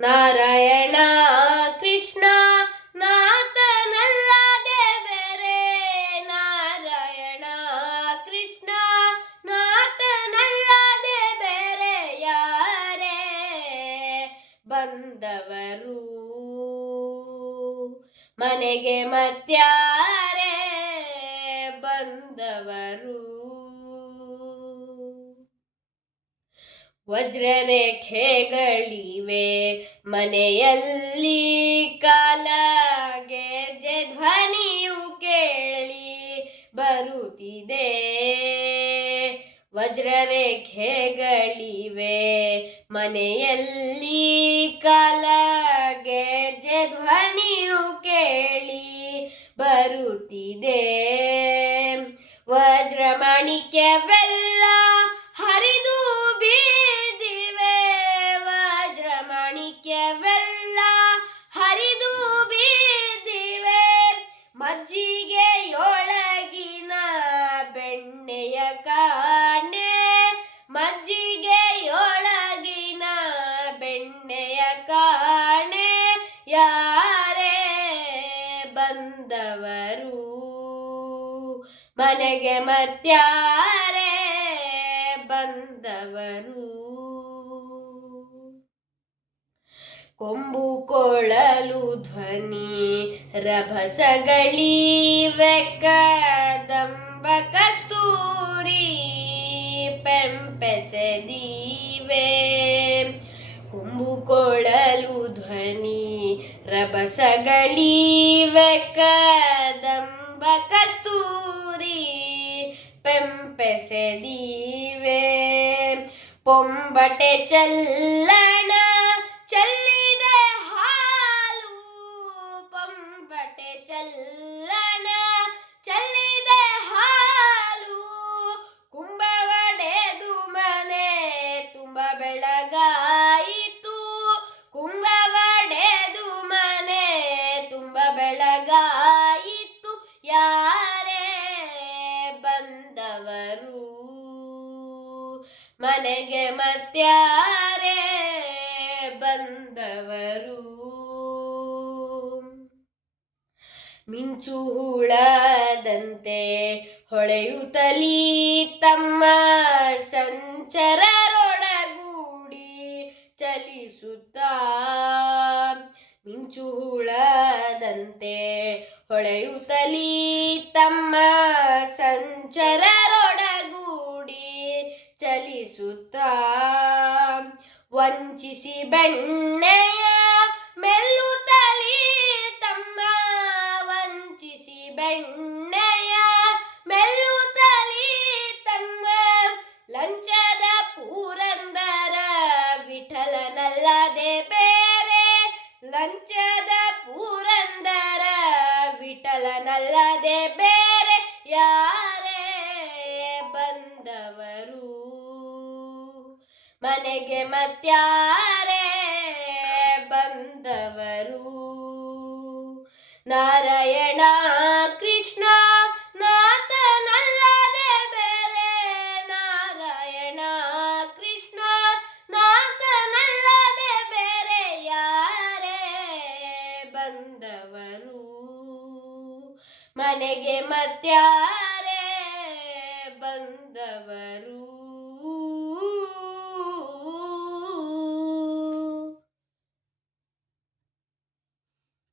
ನಾರಾಯಣ ಕೃಷ್ಣ ನಾಥನಲ್ಲದೆ ಬೇರೆ ನಾರಾಯಣ ಕೃಷ್ಣ ನಾಥನಲ್ಲದೆ ಬೇರೆ ಯಾರೇ? ಬಂದವರು ಮನೆಗೆ ಮತ್ಯಾರೇ ವಜ್ರರೇಖೆಗಳಿವೆ ಮನೆಯಲ್ಲಿ ಕಾಲಗೆ ಧ್ವನಿಯು ಕೇಳಿ ಬರುತ್ತಿದೆ. ವಜ್ರರೇಖೆಗಳಿವೆ ಮನೆಯಲ್ಲಿ ಕಾಲಗೆ ಧ್ವನಿಯು ಕೇಳಿ ಬರುತ್ತಿದೆ. ವಜ್ರಮಾಣಿಕ್ಯವೆಲ್ಲ ಕಾಣೆ ಯಾರೇ ಬಂದವರು? ಮನೆಗೆ ಮತ್ಯಾರೇ ಬಂದವರು? ಕೊಂಬು ಕೊಳಲು ಧ್ವನಿ ರಭಸಗಳಿವೆ ಕದಂಬ ಕಸ್ತೂರಿ ಪೆಂಪೆಸೆದೀವೇ. ಕೊಳಲು ಧ್ವನಿ ರಭಸಗಳಿವೆ ಕದಂಬ ಕಸ್ತೂರಿ ಪೆಂಪೆಸೆದೀವೆ ಪೊಂಬಟೆ ಚಲ್ಲಣ ಮನೆಗೆ ಮತ್ಯಾರೇ ಬಂದವರು? ಮಿಂಚು ಹುಳದಂತೆ ಹೊಳೆಯುತ್ತಲೀ ತಮ್ಮ ಸಂಚರರೊಡಗೂಡಿ ಚಲಿಸುತ್ತಾ ಮಿಂಚು ಹುಳದಂತೆ ಹೊಳೆಯುತ್ತಲೀ ತಮ್ಮ ಚಲಿಸುತ್ತಾ ವಂಚಿಸಿ ಬೆಣ್ಣೆಯ ಮನೆಗೆ ಮತ್ಯಾರೆ ಬಂದವರು? ನಾರಾಯಣ ಕೃಷ್ಣ ನಾಥನಲ್ಲದೆ ಬೇರೆ ನಾರಾಯಣ ಕೃಷ್ಣ ನಾಥನಲ್ಲದೆ ಬೇರೆ ಯಾರೇ ಬಂದವರು? ಮನೆಗೆ ಮತ್ಯಾರೇ